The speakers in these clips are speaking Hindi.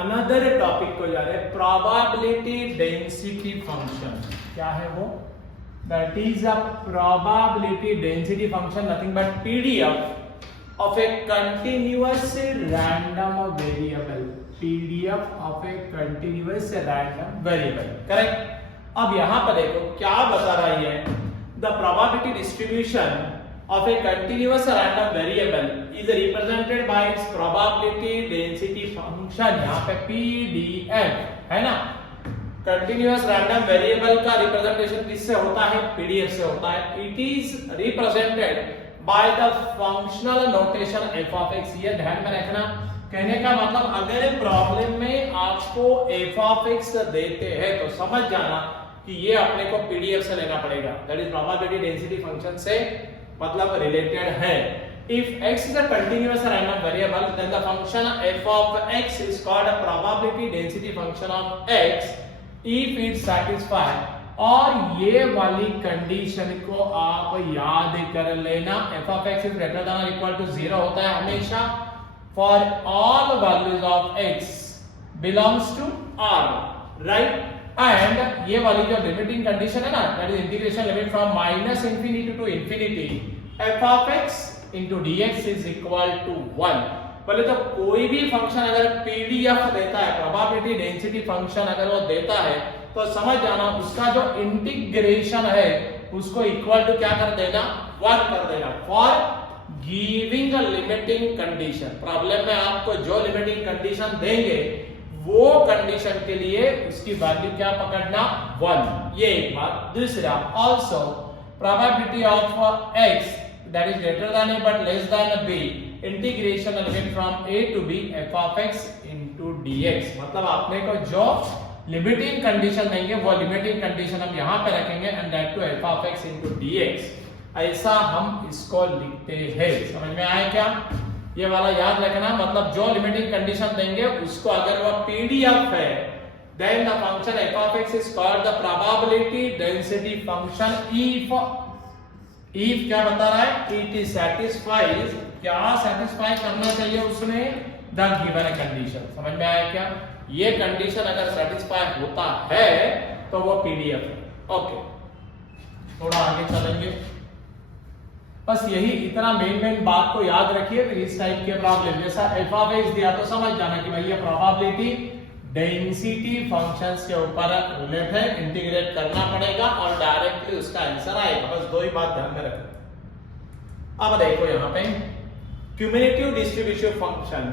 अनदर टॉपिक को जा रहे हैं, प्रोबेबिलिटी डेंसिटी फंक्शन। क्या है वो? That is a probability density function, nothing but PDF of A continuous random variable. PDF of A continuous random variable, correct. अब यहां पर देखो क्या बता रही है, the probability distribution of a continuous random variable is represented by its probability density function। यहाँ पे PDF है ना, continuous random variable का रिप्रेजेंटेशन किससे होता है? PDF से होता है। It is represented by the functional notation f of x। ये ध्यान में रखना, कहने का मतलब अगर प्रॉब्लम में आपको f of x देते हैं तो समझ जाना कि ये अपने को PDF से लेना पड़ेगा, that is probability density function से मतलब रिलेटेड है। If x is a continuous random variable, then the function f of x is called a probability density function of x if it satisfies। और ये वाली कंडीशन को आप याद कर लेना, f of x is greater than or equal to 0 होता है हमेशा for all values of x belongs to R, right? And ये वाली जो लिमिटिंग कंडीशन है ना, that is integration limit from minus infinity to infinity f of x into dx is equal to 1। बोले तो कोई भी फंक्शन अगर पीडीएफ देता है, प्रोबेबिलिटी डेंसिटी फंक्शन अगर वो देता है, तो समझ जाना उसका जो इंटीग्रेशन है उसको इक्वल टू क्या कर देना? 1 कर देना for giving a limiting condition. Problem में आपको जो लिमिटिंग कंडीशन देंगे वो कंडीशन के लिए उसकी वैल्यू क्या पकड़ना? 1। ये एक बात। दूसरा, also probability of x that is greater than a but less than b integration limit from a to b f of x into dx। मतलब आपने को जो लिमिटिंग कंडीशन देंगे वो लिमिटिंग कंडीशन हम यहां पे रखेंगे and that too f of x into dx। ऐसा हम इसको लिखते हैं। समझ में आया क्या? ये वाला याद रखना, मतलब जो लिमिटिंग कंडीशन देंगे उसको अगर वह पीडीएफ है, then the function f of x is called the probability density function if क्या बता रहा है? it is satisfies, क्या satisfy करना चाहिए उसमें? the given condition। समझ में आया क्या? ये कंडीशन अगर satisfy होता है तो वो पीडीएफ है। ओके, थोड़ा आगे चलेंगे। बस यही इतना मेन बात को याद रखिए। फिर इस टाइप के प्रॉब्लम जैसा f of x दिया तो समझ जाना कि भाई ये प्रोबेबिलिटी डेंसिटी फंक्शंस के ऊपर रिलेट है, इंटीग्रेट करना पड़ेगा और डायरेक्टली उसका आंसर आएगा। बस दो ही बात ध्यान में रखना। अब देखो यहाँ पे cumulative distribution function,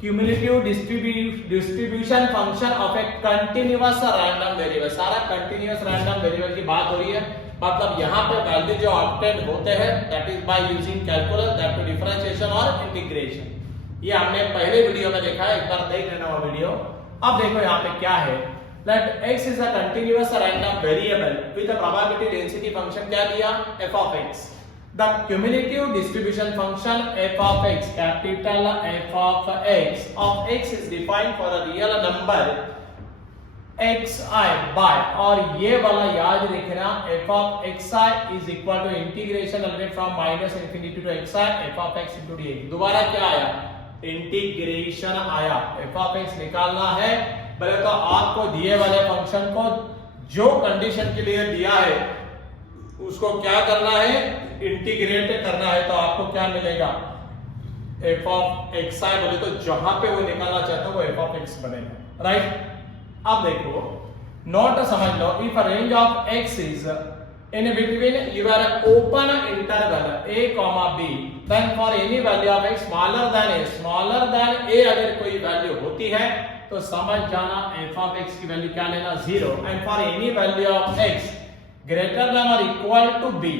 cumulative distribution function of A continuous random variable. सारा कंटीन्यूअस रैंडम वेरिएबल की बात हो रही है, मतलब यहाँ पे वैल्यू जो ऑब्टेन होते हैं that is by using calculus, that too differentiation और इंटीग्रेशन। ये हमने पहले वीडियो में देखा है, एक बार देख लेना वो वीडियो। अब देखो यहाँ पे क्या है, let x is a continuous random variable with a probability density function क्या दिया? f of x। The cumulative distribution function f of x, capital f of x is defined for a real number xi by, और ये वाला याद रखना, f of xi is equal to integration limit from minus infinity to xi f of x into dx। दोबारा क्या आया? इंटीग्रेशन आया। f of x निकालना है, पहले तो आपको दिए वाले फंक्शन को जो कंडीशन के लिए दिया है उसको क्या करना है? इंटीग्रेट करना है। तो आपको क्या मिलेगा? f of xi बोले तो जहां पे वो निकालना चाहते हो वो f of x बनेगा, राइट? अब देखो नोट समझ लो, if a range of x is in between your open interval a comma b, then for any value of x smaller than a अगर कोई वैल्यू होती है तो समझ जाना f of x की वैल्यू क्या लेना? 0। And for any value of x greater than और equal to b,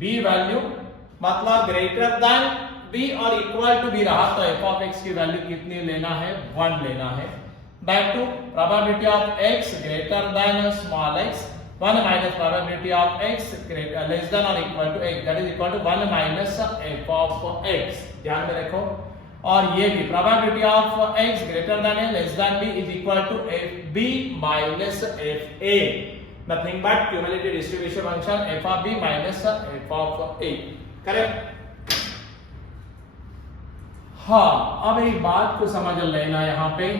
b value मतलब ग्रेटर देन b और इक्वल टू b रहा तो f of x की वैल्यू कितनी लेना है? 1 लेना है। Back to probability of x greater than small x, 1 minus probability of x greater less than or equal to x, that is equal to 1 minus f of x। ध्यान में रखो। और ये भी probability of x greater than a less than b is equal to b minus fa, nothing but cumulative distribution function f of b minus f of a, correct? हाँ, अब एक बात को समझ लेना यहाँ पे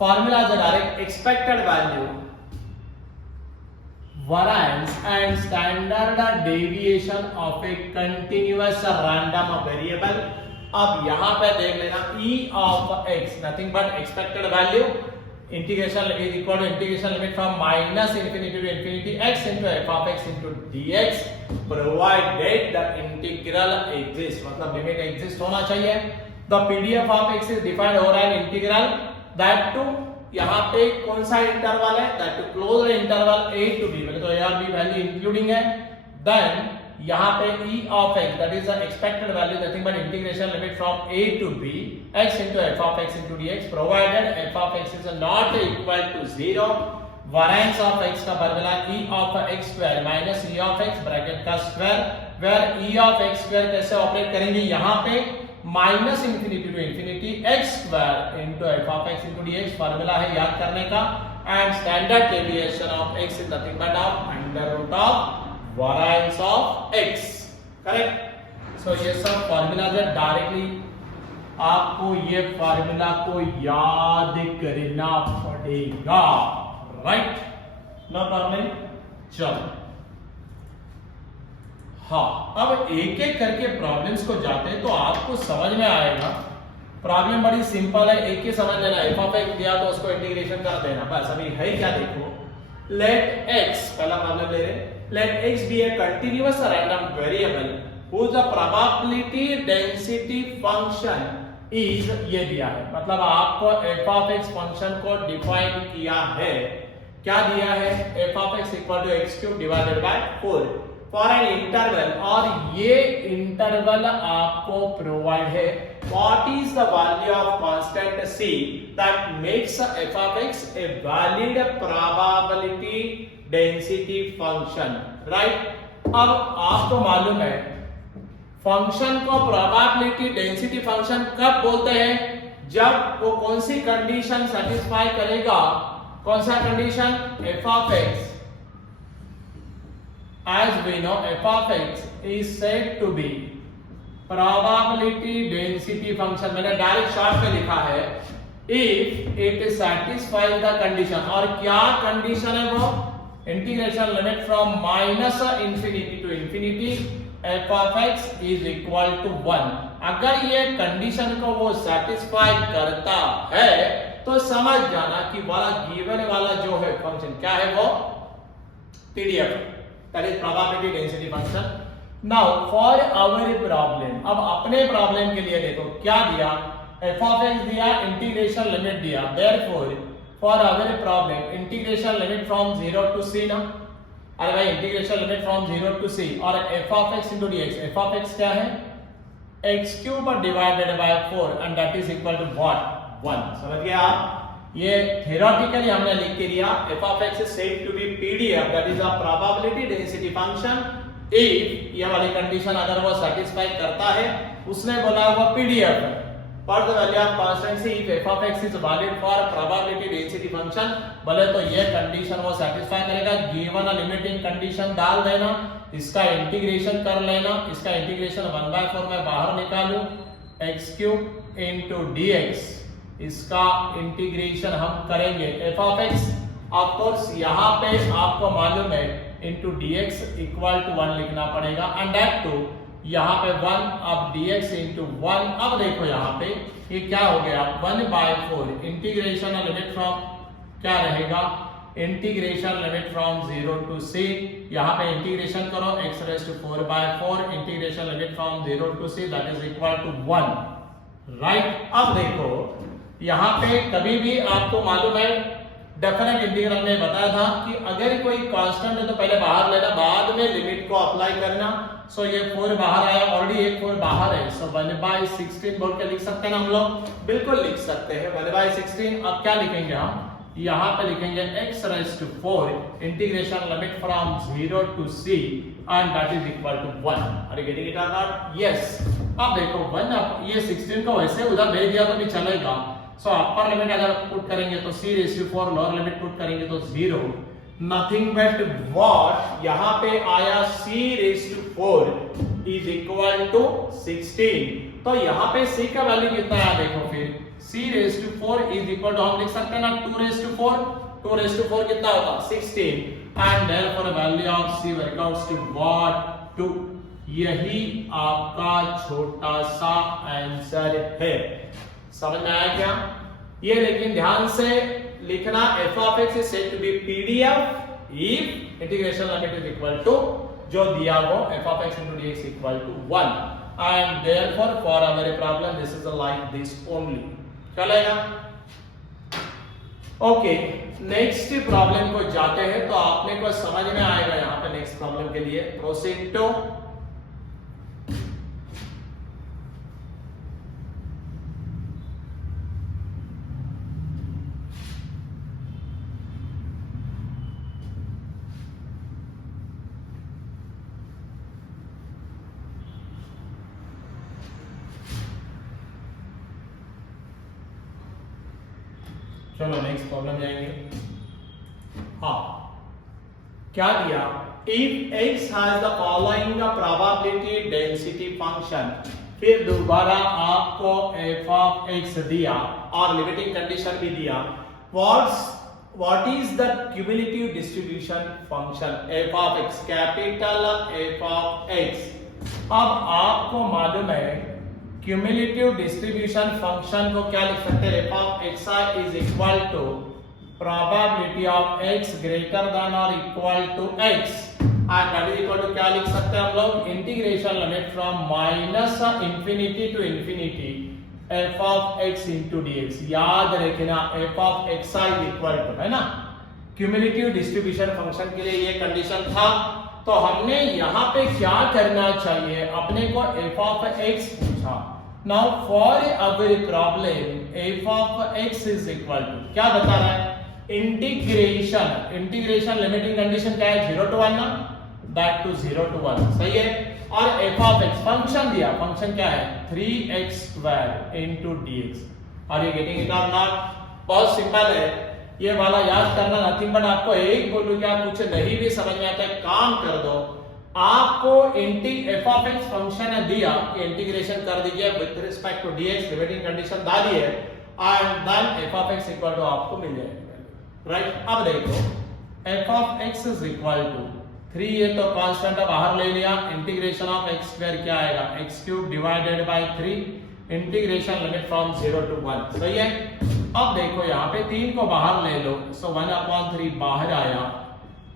formula is direct expected value, variance and standard deviation of a continuous random variable. अब यहां पे देख लेना e of x nothing but expected value, integration is equal to integration limit from minus infinity to infinity x into f of x into dx provided the integral exists, मतलब लिमिट एग्जिस्ट होना चाहिए. The PDF of x is defined over an integral that to यहाँ पे कौन सा इंटरवल है, that to close interval a to b, मतलब तो a और b वैल्यू इंक्लूडिंग है. देन यहाँ पे e of x that is the expected value nothing but integration limit from a to b x into f of x into dx provided f of x is not equal to 0. variance of x का formula e of x square minus e of x bracket का square, where e of x square कैसे ऑपरेट करेंगे, यहाँ पे minus infinity to infinity x square into f of x into dx formula है याद करने का. And standard deviation of x is nothing but of under root of variance of x. Correct. So ये सब फॉर्मूला है, डायरेक्टली आपको ये फॉर्मूला को याद करना पड़ेगा. Right, no problem. चलो हाँ, अब एक एक करके प्रॉब्लम्स को जाते हैं तो आपको समझ में आएगा. प्रॉब्लम बड़ी सिंपल है, एक ही समझ लेना. f of x दिया तो उसको इंटीग्रेशन कर देना बस. अभी है क्या देखो, लेट x, पहला प्रॉब्लम ले रहे, late x be a continuous random variable whose probability density function is, ये दिया है, मतलब आपको f of x फंक्शन को डिफाइन किया है. क्या दिया है, f of x equal to x cube divided by 4 for an interval, और ये इंटरवल आपको प्रोवाइड है what is the value of constant c that makes f of x a valid probability density function. right, अब आपको मालूम है फंक्शन को प्रोबेबिलिटी डेंसिटी फंक्शन कब बोलते हैं, जब वो कौन सी कंडीशन सेटिस्फाई करेगा. कौन सा condition, f of x, as we know f of x is said to be probability density function. मैंने डायरेक्ट शॉर्ट में लिखा है if it satisfies the condition, और क्या कंडीशन है वो, integration limit from minus infinity to infinity f of x is equal to 1. अगर ये कंडीशन को वो सेटिस्फाई करता है तो समझ जाना कि वाला गिवन वाला जो है फंक्शन क्या है, वो PDF, that is probability density function. Now for our problem, अब अपने प्रॉब्लम के लिए देखो क्या दिया, f of x दिया, इंटीग्रेशन लिमिट दिया. Therefore for our problem integration limit from 0 to c ना. अरे भाई integration limit from 0 to c, और f of x into dx, f of x क्या है, x cube divided by 4 and that is equal to what, 1. समझ गए आप. ये थ्योरेटिकली हमने लिख के दिया f of x is said to be PDF, that is a probability density function if ये वाली कंडीशन अगर वो सेटिस्फाई करता है, उसने बोला वो PDF है. For the value of constant c, if f of x is valid for probability density function, बोले तो ये कंडीशन वो सेटिस्फाई करेगा. गिवन लिमिटिंग कंडीशन डाल देना, इसका इंटीग्रेशन कर लेना. इसका इंटीग्रेशन 1/4 में बाहर निकालूं, x क्यूब इनटू dx, इसका इंटीग्रेशन हम करेंगे. f of x of course यहाँ पे आपको मालूम है इनटू dx इक्वल टू 1 लिखना पड़ेगा, एंड दैट टू यहाँ पे 1, अब dx इनटू 1. अब देखो यहाँ पे ये क्या हो गया, 1/4 इंटीग्रेशन लिमिट फ्रॉम क्या रहेगा, integration limit from 0 to c. यहाँ पे इंटीग्रेशन करो x raised to 4/4 integration limit from 0 to c, that is equal to 1. Right, अब देखो यहाँ पे कभी भी आपको मालूम है डेफिनेट इंटीग्रल में बताया था कि अगर कोई कांस्टेंट है तो पहले बाहर लेना, बाद में लिमिट को अप्लाई करना. सो ये 4 बाहर आया, ऑलरेडी एक 4 बाहर है, सो 1/16 बोल के लिख सकते हैं ना हम लोग, बिल्कुल लिख सकते हैं 1/16. अब क्या लिखेंगे हम, यहाँ पे लिखेंगे x raised to 4 integration limit from 0 to c and that is equal to 1. Are you getting it और नॉट? यस. अब देखो 1, अब ये 16 को वैसे उधर भेज दिया तो भी चलेगा. सो अपर लिमिट अगर पुट करेंगे तो c raised to 4, lower limit put करेंगे तो 0. नथिंग बट व्हाट, यहाँ पे आया c raised to 4 is equal to 16. तो यहाँ पे c का वैल्यू कितना है देखो, फिर c raise to 4 is equal to हम लिख सकते हैं ना 2 रेज टू 4, 2 रेज टू 4 कितना होगा 16 and therefore value of c workouts to what 2। यही आपका छोटा सा आंसर है। समझ में आया क्या? ये लेकिन ध्यान से लिखना f of x is said to be PDF if integration limit is equal to जो दिया वो f of x into dx equal to 1 and therefore for our problem this is like this only। चलेगा? ओके, नेक्स्ट प्रॉब्लम को जाते हैं तो आपने को समझ में आएगा यहाँ पे नेक्स्ट प्रॉब्लम के लिए। प्रोसीड टू चलो नेक्स्ट प्रॉब्लम जाएंगे। हाँ, क्या दिया? If x has the following probability density function, फिर दोबारा आपको f of x दिया और लिमिटिंग कंडीशन भी दिया। What is the cumulative distribution function f of x, capital f of x। अब आपको मालूम है क्यूमुलेटिव डिस्ट्रीब्यूशन फंक्शन को क्या लिख सकते हैं? f of xi is equal to probability of x greater than or equal to x and that is equal to क्या लिख सकते हैं हम लोग? Integration limit from minus infinity to infinity f of x into dx। याद रखना f of xi is equal to, है ना, क्यूमुलेटिव डिस्ट्रीब्यूशन फंक्शन के लिए ये कंडीशन था। तो हमने यहाँ पे क्या करना चाहिए? अपने को f of x पूछा। Now for our problem f of x is equal to क्या बता रहा है? इंटीग्रेशन लिमिटिंग कंडीशन क्या है? 0 to 1 ना, बैक टू 0 to 1, सही है। और f of x फंक्शन दिया, फंक्शन क्या है? 3x square into dx। और ये गेटिंग इट और नॉट? बहुत सिंपल है, ये वाला याद करना नथिंग बट आपको एक बोलूं क्या कुछ नहीं भी समझ में आता है, काम कर दो। आपको f of x फंक्शन है दिया कि इंटीग्रेशन कर दीजिए with respect to dx, limiting condition डालिए and then f of x equal to आपको मिल जाएगा, राइट। अब देखो f of x is equal to 3, ये तो कांस्टेंट बाहर ले लिया, इंटीग्रेशन ऑफ x स्क्वायर क्या आएगा? x cube divided bye 3, integration limit from 0 to 1, सही है। अब देखो यहाँ पे 3 को बाहर ले लो, सो 1/3 बाहर आया,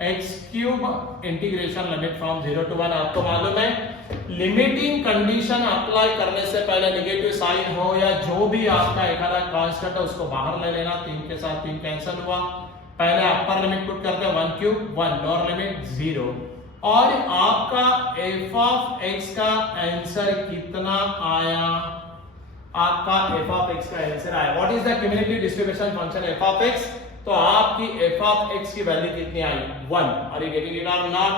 x cube integration limit from 0 to 1। आपको मालूम है लिमिटिंग कंडीशन अप्लाई करने से पहले नेगेटिव साइन हो या जो भी आपका एक आधा कांस्टेंट है उसको बाहर ले लेना। 3 के साथ 3 कैंसिल हुआ, पहले अपर लिमिट पुट करते हैं 1 क्यूब 1, लोअर लिमिट 0 और आपका f of x का आंसर कितना आया? आपका f of x का आंसर आया what is the cumulative distribution function f of x। तो आपकी f of x की वैल्यू कितनी आई? 1। आर यू गेटिंग इट और नॉट?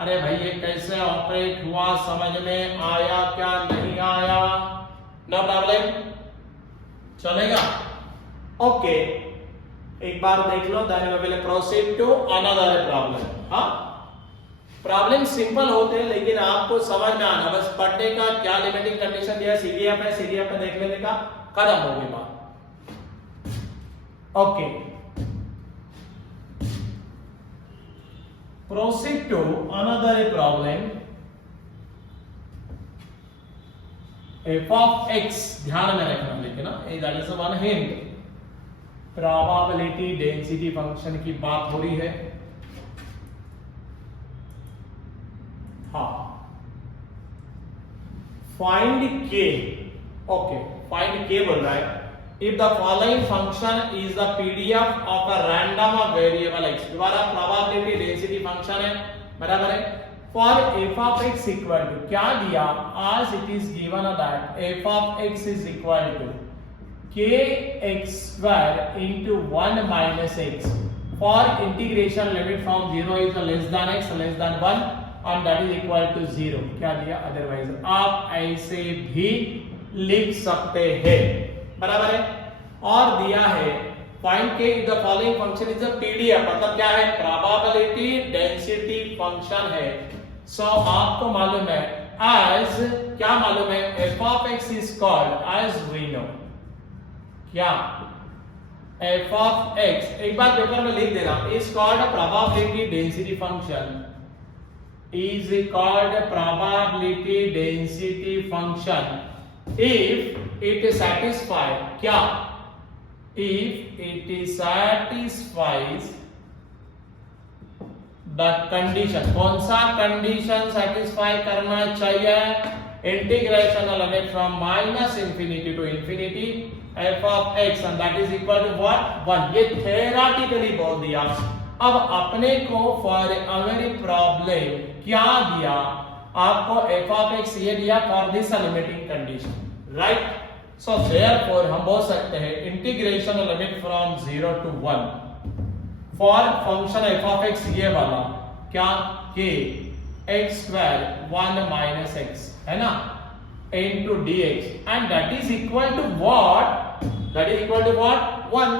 अरे भाई ये कैसे ऑपरेट हुआ, समझ में आया क्या नहीं आया? नो प्रॉब्लम, चलेगा? ओके, एक बार देख लो, then we will proceed to another problem. हाँ, प्रॉब्लम सिंपल होते हैं लेकिन आपको समझ में आना बस पढ़ने का क्या लिमिटिंग कंडीशन दिया, सीडीएफ है, सीडीएफ पे देख लेने का, खत्म हो गई बात। Okay, proceed to another problem f of x। ध्यान में रखना लेकिन ना, that is one hint, probability density function की बात हो रही है। हाँ, find k, okay, find k बोल रहा है। If the following function is the PDF of a random variable x, दोबारा probability density function है, बराबर है। For f of x equal to क्या दिया? As it is given that f of x is equal to kx square into 1 minus x for integration limit from 0 is less than x less than 1 and that is equal to 0। क्या दिया? अदरवाइज आप ऐसे भी लिख सकते हैं, बराबर है। और दिया है फाइंड के the following function is a PDF, मतलब क्या है? प्रोबेबिलिटी डेंसिटी फंक्शन है। सो आपको मालूम है एज क्या मालूम है? f of x is called as we know क्या f ऑफ x, एक बार पेपर में लिख दे रहा हूं, is called probability density function, is called probability density function if it satisfies क्या, if it satisfies the condition, कौन सा कंडीशन सेटिस्फाई करना चाहिए, integration limit from minus infinity to infinity f of x and that is equal to what 1, ये थ्योरेटिकली बोल दिया। अब अपने को फॉर एवरी प्रॉब्लम क्या दिया, आपको f of x ये दिया for this limiting condition, right. So therefore हम बोल सकते हैं integration limit from 0 to 1 for function f of x ये वाला क्या k x square 1 minus x है ना into dx and that is equal to what, that is equal to what 1,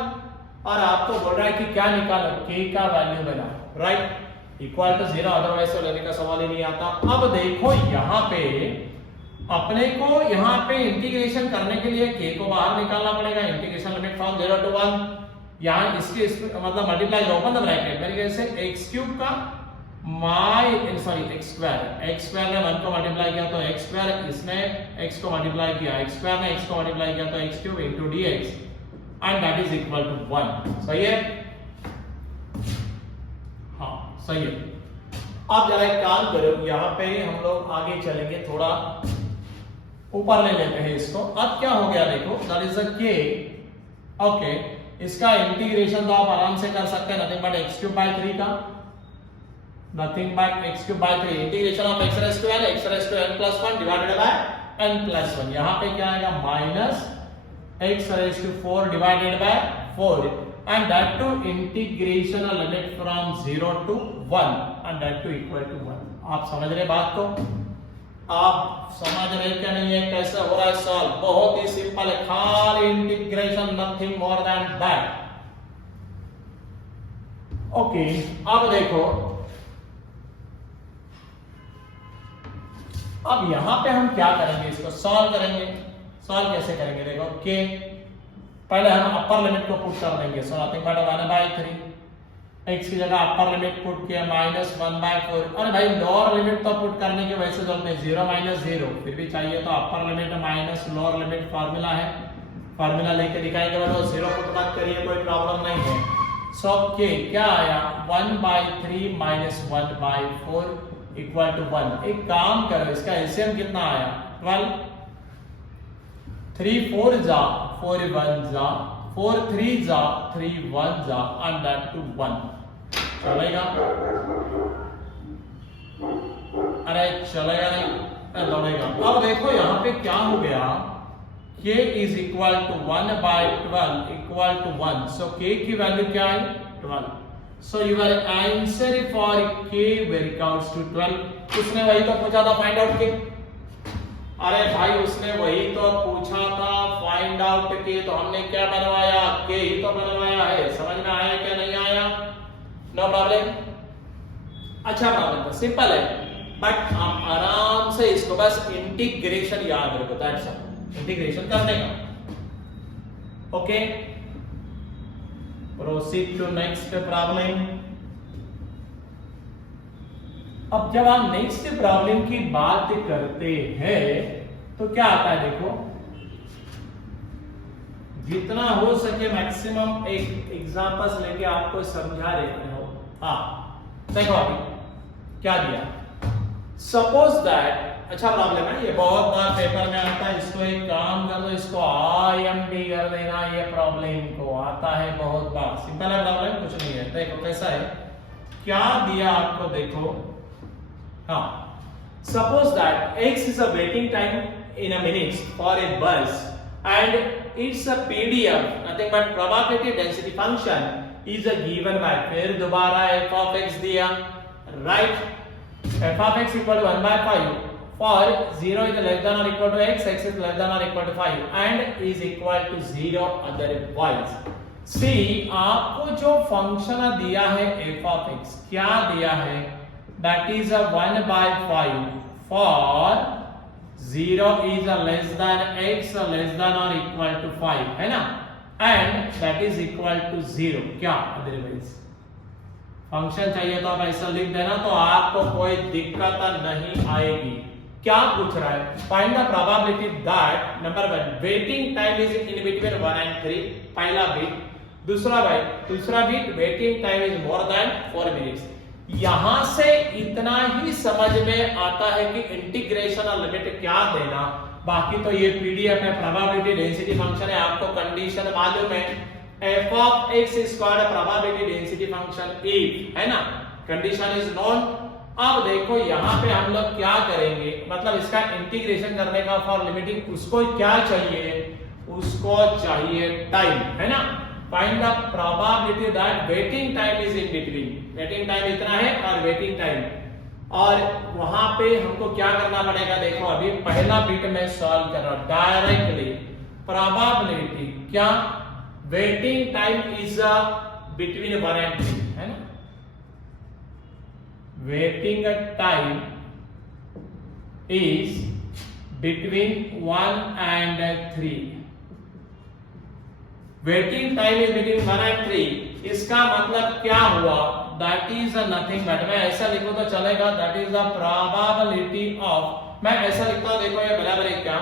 और आपको बोल रहा है कि क्या निकालो, k का वैल्यू बनाओ, राइट, इक्वल टू 0, अदरवाइज तो लेने का सवाल ही नहीं आता। अब देखो यहाँ पे अपने को यहाँ पे इंटीग्रेशन करने के लिए k को बाहर निकालना पड़ेगा, इंटीग्रेशन लिमिट फ्रॉम 0 to 1, यहाँ इसके मतलब मल्टीप्लाई ओपन द ब्रैकेट मेरे ख्याल से x क्यूब का x स्क्वायर ने 1 को मल्टीप्लाई किया तो x स्क्वायर, इसने x को मल्टीप्लाई किया, x स्क्वायर ने x को मल्टीप्लाई किया तो x cube into dx and that is equal to 1, सही है, हाँ सही है। अब जरा एक काम करो, यहाँ पे हम लोग आगे चलेंगे, थोड़ा ऊपर ले लेते हैं इसको। अब क्या हो गया देखो, that is a k, okay, इसका इंटीग्रेशन तो आप आराम से कर सकते हैं, nothing but x cube by 3 का, nothing but x cube by 3 integration of x raise to n plus 1 divided by n plus 1, यहाँ पे क्या आएगा minus x raised to 4 divided by 4 and that to integration limit from 0 to 1 and that to equal to 1। आप समझ रहे बात को, आप समझ रहे क्या नहीं है, कैसे हो रहा है सॉल्व, बहुत ही सिंपल है, खाली integration, nothing more than that. Okay, अब देखो, अब यहां पे हम क्या करेंगे, इसको सॉल्व करेंगे। सॉल्व कैसे करेंगे देखो, k पहले हम अपर लिमिट को पुट कर देंगे, सो नथिंग बट 1/3, x की जगह अपर लिमिट पुट किया -1/4, अरे भाई लोअर लिमिट तो पुट करने की वैसे जरूरत नहीं, 0 - 0 फिर भी चाहिए तो upper limit minus lower limit formula है, फार्मूला लेके दिखाएंगे, बट वो 0 पुट मत करिए, कोई प्रॉब्लम नहीं है। सो k क्या आया 1/3 - 1/4 इक्वल टू 1। एक काम करो, इसका एलसीएम कितना आया 12, 3 4 जा 4 1 जा 4 3 जा 3 1 जा and that to 1, चलेगा, अरे चलेगा नहीं, दौड़ेगा। अब देखो यहाँ पे क्या हो गया, k is equal to 1/12 equal to 1, so k की वैल्यू क्या है 12, so your answer for k works to 12। उसने वही तो पूछा था फाइंड आउट के, अरे भाई उसने वही तो पूछा था फाइंड आउट के, तो हमने क्या बनवाया, के ही तो बनवाया है, समझ में आया क्या नहीं आया, नो प्रॉब्लम, अच्छा प्रॉब्लम तो सिंपल है, बट आप आराम से इसको बस इंटीग्रेशन याद रखो, दैट्स ऑल, इंटीग्रेशन करने का। Okay, proceed to next problem. अब जब हम नेक्स्ट प्रॉब्लम की बात करते हैं तो क्या आता है देखो, जितना हो सके मैक्सिमम एक एग्जांपल्स लेके आपको समझा देते हो। हाँ देखो अभी क्या दिया, सपोज दैट, अच्छा प्रॉब्लम है ये, बहुत बार पेपर में आता है, इसको एक काम कर दो, इसको IMP कर देना, ये प्रॉब्लम को आता है बहुत बार, सिंपल है प्रॉब्लम, कुछ नहीं है। देखो कैसा है, क्या दिया आपको देखो, हाँ, suppose that x is a waiting time in a minute for a bus and its a PDF, nothing but probability density function is a given by, फिर दोबारा f of x दिया, right, f of x equal to 1/5 for 0 is less than or equal to x, x is less than or equal to 5 and is equal to 0 otherwise। see, आपको जो फंक्शन दिया है f of x, क्या दिया है, that is a 1/5 for 0 is a less than x less than or equal to 5, है ना, and that is equal to 0। क्या अदरवाइज फंक्शन चाहिए तो आप ऐसा लिख देना, तो आपको कोई दिक्कत नहीं आएगी। क्या पूछ रहा है? Find the probability that number 1 waiting time is in between 1 and 3, पहला बिट। दूसरा bit waiting time is more than 4 minutes. यहां से इतना ही समझ में आता है कि इंटीग्रेशन और लिमिट क्या देना, बाकी तो ये पीडीएफ है, प्रोबेबिलिटी डेंसिटी फंक्शन है, आपको कंडीशन मालूम है, f of x square probability density function if, है ना, कंडीशन इज नोन। अब देखो यहाँ पे हम लोग क्या करेंगे, मतलब इसका इंटीग्रेशन करने का फॉर लिमिटिंग उसको क्या चाहिए, उसको चाहिए टाइम, है ना। Find the probability that waiting time is in between, waiting time इतना है और वेटिंग टाइम, और वहां पे हमको क्या करना पड़ेगा, देखो अभी पहला बिट में सॉल्व कर रहा हूं डायरेक्टली। प्रोबेबिलिटी क्या, waiting time is between 1 and 3, है ना, waiting time is between 1 and 3, waiting time is between 1 and 3, इसका मतलब क्या हुआ, दैट इज नथिंग बट, मैं ऐसा लिखूं तो चलेगा, that is the probability of, मैं ऐसा लिखता हूं, देखो ये बराबर है क्या,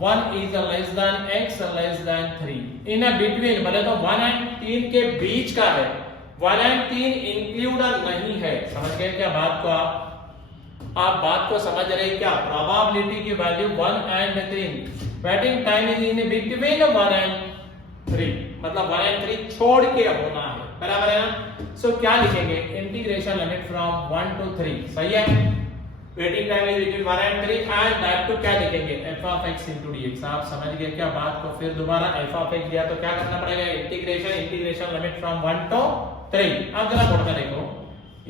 1 is less than x less than 3 in a between, बोले तो 1 and 3 के बीच का है, 1 and 3 इंक्लूड नहीं है। समझ गए क्या बात को? आप बात को समझ रहे क्या? प्रोबेबिलिटी की value 1 and 3, waiting time is in between 1 and 3, मतलब 1 and 3 छोड़ के होना है, बराबर है ना। सो क्या लिखेंगे, इंटीग्रेशन लिमिट फ्रॉम 1 to 3, सही है, waiting time is between 1 and 3 and that to क्या लिखेंगे, f of x into dx। आप समझ गए क्या बात को? फिर दोबारा f of x दिया तो क्या करना पड़ेगा, इंटीग्रेशन लिमिट फ्रॉम 1 to 3। अब जरा बोर्ड में देखो,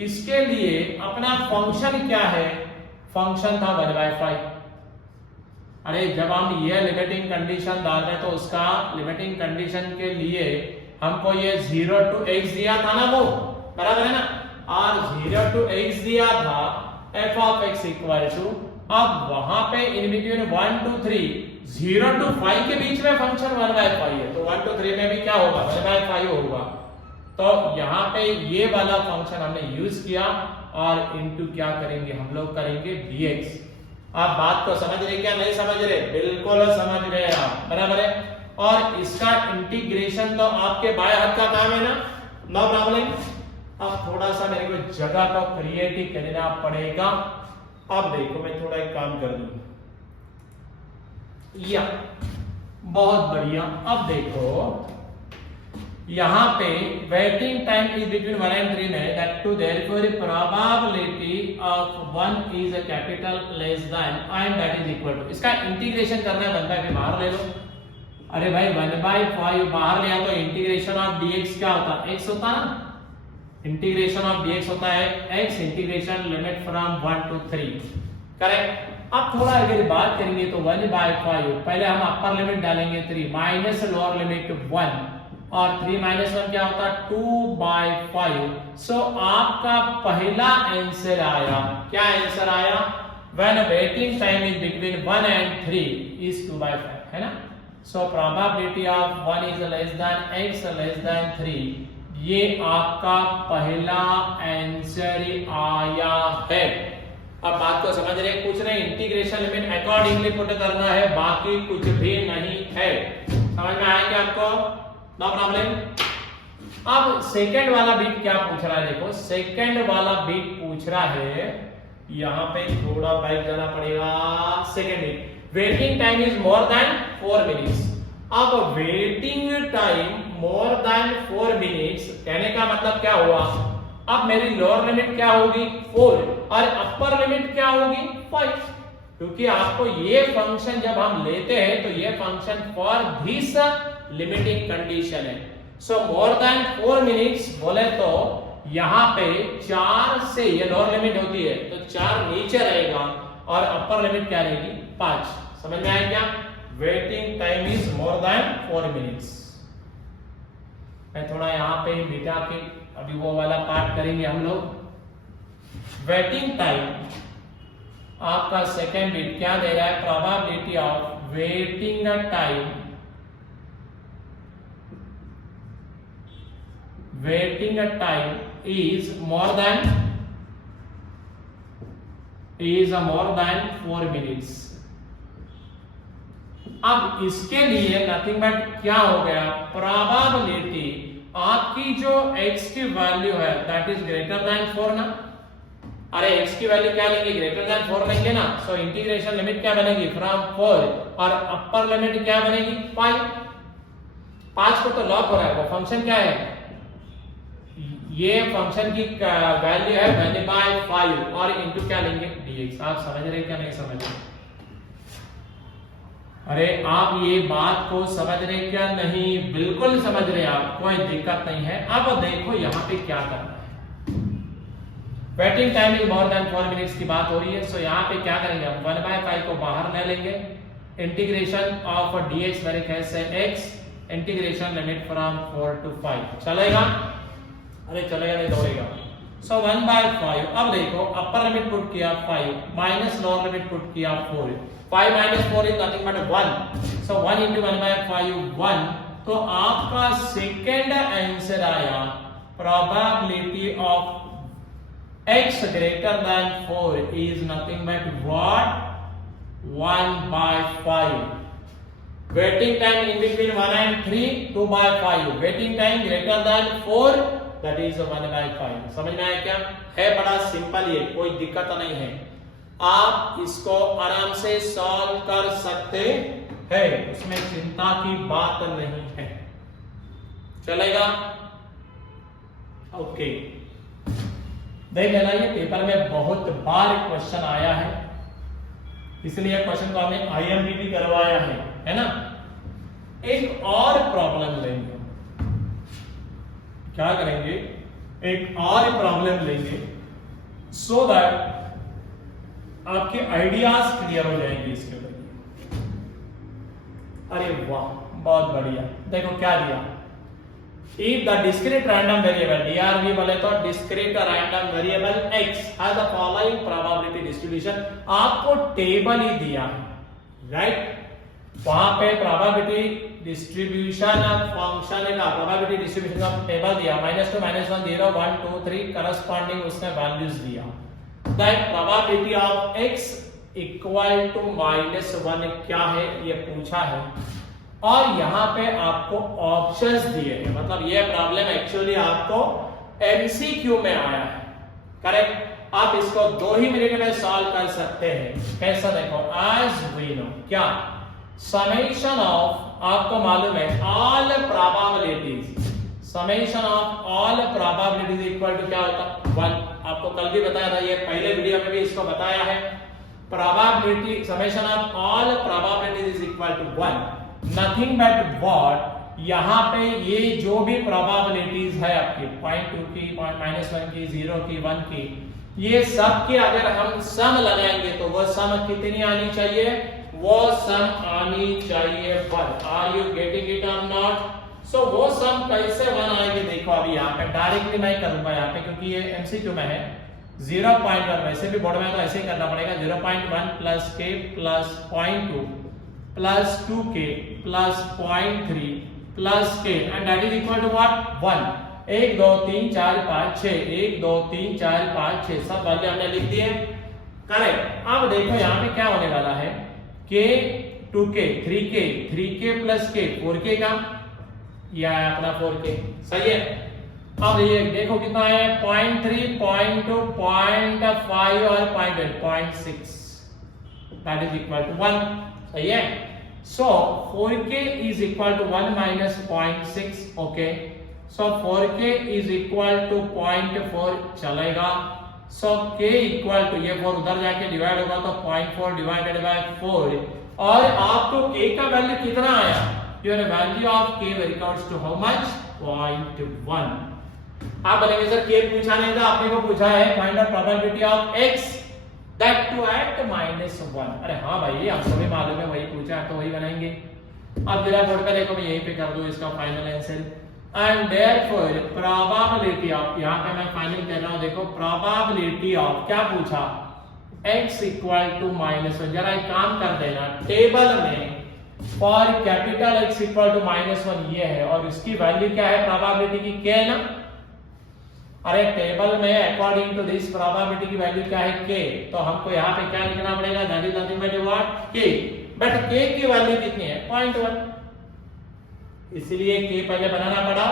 इसके लिए अपना फंक्शन क्या है, फंक्शन था 1/5। अरे जब हम ये लिमिटिंग कंडीशन डाल रहे हैं तो उसका लिमिटिंग कंडीशन के लिए हमको ये 0 to x दिया था ना, वो बराबर है ना, और 0 to x दिया था f of x equal to, अब वहां पे इन बिटवीन 1 to 3, 0 to 5 के बीच में फंक्शन 1/5 है, तो 1 to 3 में भी क्या होगा, 1/5 होगा। तो यहाँ पे ये वाला फंक्शन हमने यूज किया और इनटू क्या करेंगे, हम लोग करेंगे dx। आप बात को समझ रहे क्या, नहीं समझ रहे? बिल्कुल समझ रहे आप, बराबर है। और इसका इंटीग्रेशन तो आपके बाएं हाथ का काम है ना, नो प्रॉब्लम। अब थोड़ा सा मेरे को जगह को क्रिएट करना पड़ेगा। अब देखो मैं थोड़ा एक काम कर दूं, या बहुत बढ़िया। अब देखो यहां पे waiting time is between 1 and 3 में, that to therefore probability of 1 is a capital less than and that is equal to, इसका इंटीग्रेशन करना है, 1/5 बाहर ले लो। अरे भाई 1/5 बाहर लिया तो इंटीग्रेशन ऑफ dx क्या होता है, x होता ना, इंटीग्रेशन ऑफ dx होता है x, integration limit from 1 to 3, correct. अब थोड़ा अगर बात करेंगे तो 1/5, पहले हम अपर लिमिट डालेंगे 3 माइनस लोअर लिमिट 1, और 3 - 1 क्या होता है 2/5। सो आपका पहला आंसर आया, क्या आंसर आया, when waiting time is between 1 and 3 is 2/5, है ना। So probability of 1 is less than x less than 3, ये आपका पहला आंसर आया है। अब बात को समझ रहे, कुछ नहीं, इंटीग्रेशन लिमिट अकॉर्डिंगली पुट करना है, बाकी कुछ भी नहीं है। समझ में आया क्या आपको, नो प्रॉब्लम। अब सेकंड वाला बिट क्या पूछ रहा है, देखो सेकंड वाला बिट पूछ रहा है, यहां पे थोड़ा बैक जाना पड़ेगा। Second bit, waiting time is more than 4 minutes. अब waiting time more than 4 minutes कहने का मतलब क्या हुआ, अब मेरी लोअर लिमिट क्या होगी 4 और अपर लिमिट क्या होगी 5, क्योंकि आपको ये फंक्शन जब हम लेते हैं तो ये function for this limiting condition है। सो मोर देन 4 मिनट्स बोले तो यहां पे 4 से ये लोअर लिमिट होती है तो 4 नीचे रहेगा और अपर लिमिट क्या रहेगी 5। समझ में आया क्या, waiting time is more than 4 minutes. मैं थोड़ा यहां पे मिटा के अभी वो वाला पार्ट करेंगे हम लोग। वेटिंग टाइम आपका सेकेंड बिट क्या दे रहा है, probability of waiting time waiting time is more than 4 minutes. अब इसके लिए नथिंग बट क्या हो गया, प्रोबेबिलिटी आपकी जो x की वैल्यू है दैट इज ग्रेटर देन 4 ना। अरे x की वैल्यू क्या लेंगे, ग्रेटर देन 4 लेंगे ना। सो इंटीग्रेशन लिमिट क्या बनेगी, फ्रॉम 4 और अपर लिमिट क्या बनेगी 5। 5 को तो लॉक हो रहा है, वो फंक्शन क्या है, ये फंक्शन की वैल्यू है वैल्यू बाय 5 और इनटू क्या लेंगे dx। आप समझ रहे क्या नहीं समझ रहे? अरे आप ये बात को समझ रहे क्या नहीं, बिल्कुल समझ रहे आप, कोई दिक्कत नहीं है। अब देखो यहाँ पे क्या करना है, waiting time is more than 4 minutes की बात हो रही है। सो यहाँ पे क्या करेंगे हम 1/5 को बाहर ले लेंगे, इंटीग्रेशन ऑफ dx मेरे ख्याल से x, integration limit from 4 to 5 चलेगा, अरे चलेगा नहीं दौड़ेगा। सो 1/5, अब देखो अपर लिमिट पुट किया 5 माइनस लोअर लिमिट पुट किया 4, 5 minus 4 is nothing but 1, so 1 into 1/5 1। तो आपका सेकेंड आंसर आया probability of x greater than 4 is nothing but what, 1/5। waiting time in between 1 and 3 2/5, waiting time greater than 4 that is 1/5। समझ में आया क्या है, बड़ा सिंपल, ये कोई दिक्कत नहीं है, आप इसको आराम से सॉल्व कर सकते हैं, उसमें चिंता की बात नहीं है, चलेगा। ओके, देख लेना, ये पेपर में बहुत बार क्वेश्चन आया है, इसलिए क्वेश्चन को हमने IMP भी करवाया है ना। एक और प्रॉब्लम लेंगे, क्या करेंगे, एक और प्रॉब्लम लेंगे सो दैट आपके आइडियाज क्लियर हो जाएंगे इसके ऊपर। अरे वाह, बहुत बढ़िया। देखो क्या दिया, if the discrete random variable DRV बोले तो discrete random variable x has the following probability distribution, आपको टेबल ही दिया है, राइट, वहां पे probability distribution ऑफ फंक्शन का probability distribution का टेबल दिया, -2 -1 0 1 2 3 करस्पॉन्डिंग उसने वैल्यूज दिया, that probability of x equal to -1 क्या है ये पूछा है, और यहां पे आपको ऑप्शंस दिए हैं, मतलब ये प्रॉब्लम एक्चुअली आपको एमसीक्यू में आया है, करेक्ट। आप इसको 2 ही मिनट में सॉल्व कर सकते हैं, कैसा देखो, एज वी नो क्या, समेशन ऑफ, आपको मालूम है all probabilities, summation of all probabilities equal to क्या होता है 1। आपको कल भी बताया था, ये पहले वीडियो में भी इसको बताया है, probability summation of all probabilities is equal to 1, nothing but what, यहां पे ये जो भी प्रोबेबिलिटीज है आपकी 0.2 की, -1 की, 0 की, 1 की, ये सब की अगर हम सम लगाएंगे तो वो सम कितनी आनी चाहिए, वो सम आनी चाहिए 1। आर यू गेटिंग इट और नॉट? सो वो सम कैसे 1 आएगी, देखो अभी यहाँ पे डायरेक्टली मैं करूंगा यहाँ पे, क्योंकि ये एमसीक्यू में है। 0.1 वैसे भी बोर्ड में तो ऐसे ही करना पड़ेगा, 0.1 plus k plus 0.2 plus 2k plus 0.3 plus k and that is equal to what 1। 1 2 3 4 5 6, 1 2 3 4 5 6 सब वैल्यू हमने लिख दिए, करेक्ट। अब देखो यहाँ पे क्या होने वाला है, k 2k 3k 3k plus k 4k का, यह है अपना 4k, सही है। अब ये देखो कितना है, 0.3 0.2 0.5 और 0.6 दैट इज इक्वल टू 1, सही है। So 4k is equal to 1 minus 0.6, okay. So 4k is equal to 0.4 चलेगा। सो k इक्वल टू, ये 4 उधर जाके डिवाइड होगा तो 0.4 डिवाइडेड बाय 4, और आपको k का वैल्यू कितना आया, your value of k workouts to how much 0.1। आप बोलेंगे सर k पूछा नहीं था, आपने को पूछा है find out probability of x that to at -1। अरे हाँ भाई, हमको भी मालूम है, वही पूछा है तो वही बनाएंगे। अब जरा बोर्ड पे देखो, मैं यहीं पे कर दूं इसका final answer, and therefore probability of, यहाँ पे मैं फाइनल कर रहा हूँ, देखो प्रोबेबिलिटी ऑफ क्या पूछा, x इक्वल टू -1। जरा एक काम कर देना, टेबल में for capital x equal to -1 ये है, और इसकी वैल्यू क्या है प्रोबेबिलिटी की, k है ना, अरे टेबल में अकॉर्डिंग टू दिस प्रोबेबिलिटी की वैल्यू क्या है k, तो हमको यहाँ पे क्या लिखना पड़ेगा, that is nothing but what k, but k की वैल्यू कितनी है 0.1, इसलिए k पहले बनाना पड़ा,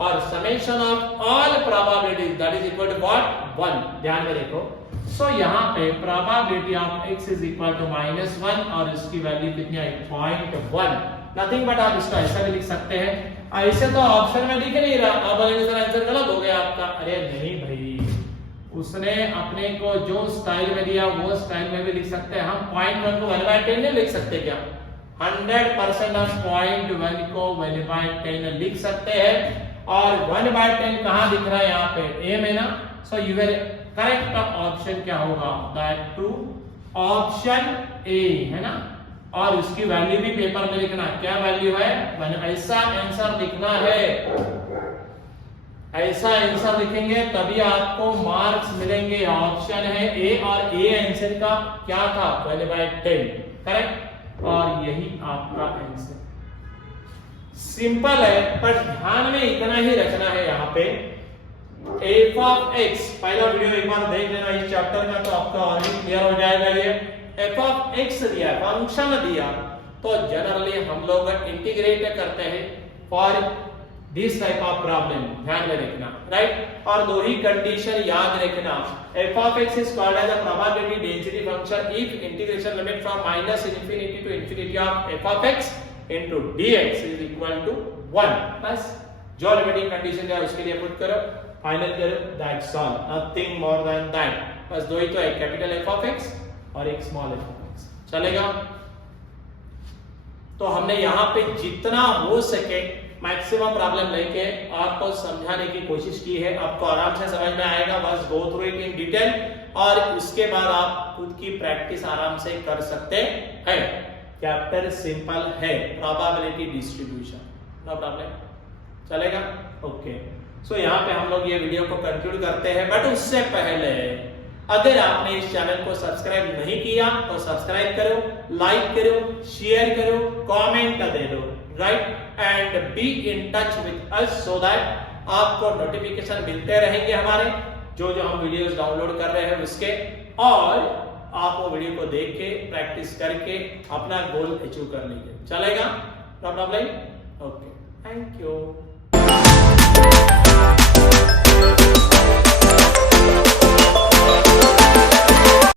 और summation of all probabilities that is equal to what 1, ध्यान में देखो। सो यहाँ पे probability of x is equal to -1 और इसकी वैल्यू कितनी है 0.1, नथिंग बट आप इसको ऐसा भी लिख सकते हैं, ऐसे तो ऑप्शन में दिख नहीं रहा, अब सर आंसर गलत हो गया आपका। अरे नहीं भाई, उसने अपने को जो स्टाइल में दिया वो स्टाइल में भी लिख सकते हैं हम, 0.1 को 1/10 नहीं लिख सकते क्या, 100% ऑफ 0.1 को 1/10 लिख सकते हैं, और 1/10 कहां दिख रहा है यहाँ पे a में ना, सो यूर करेक्ट ऑप्शन क्या होगा, दैट टू ऑप्शन ए है ना, और उसकी वैल्यू भी पेपर में लिखना, क्या वैल्यू है, ऐसा आंसर लिखना है, ऐसा आंसर लिखेंगे तभी आपको मार्क्स मिलेंगे। ऑप्शन है ए, और ए आंसर का क्या था 1/10, करेक्ट, और यही आपका आंसर। सिंपल है, पर ध्यान में इतना ही रखना है यहाँ पे, f ऑफ x, पहला वीडियो एक बार देख लेना इस चैप्टर का, तो आपका और भी क्लियर हो जाएगा। ये f ऑफ x दिया, फंक्शन दिया, तो जनरली हम लोग इंटीग्रेट करते हैं for this type of problem, ध्यान में रखना, राइट। और दो ही कंडीशन याद रखना, f of x is called as a probability density function if integration limit from -infinity to infinity of f of x into dx is equal to 1, बस जो लिमिटिंग कंडीशन है उसके लिए पुट करो, फाइनल करो, that's all, nothing more than that, बस दो ही तो है, कैपिटल f ऑफ x और एक स्मॉल f ऑफ x, चलेगा। तो हमने यहाँ पे जितना हो सके मैक्सिमम प्रॉब्लम लेके आपको समझाने की कोशिश की है, आपको आराम से समझ में आएगा, बस go through it in detail, और उसके बाद आप खुद की प्रैक्टिस आराम से कर सकते हैं। चैप्टर सिंपल है, प्रोबेबिलिटी डिस्ट्रीब्यूशन, नो प्रॉब्लम, चलेगा, ओके। सो यहाँ पे हम लोग ये वीडियो को कंक्लूड करते हैं, बट उससे पहले अगर आपने इस चैनल को सब्सक्राइब नहीं किया तो सब्सक्राइब करो, लाइक करो, शेयर करो, कमेंट दे दो, right, and be in touch with us so that आपको नोटिफिकेशन मिलते रहेंगे हमारे जो जो हम वीडियोस डाउनलोड कर रहे हैं उसके, और आप वो वीडियो को देख के प्रैक्टिस करके अपना गोल अचीव कर लीजिए, चलेगा, no problem, okay, thank you.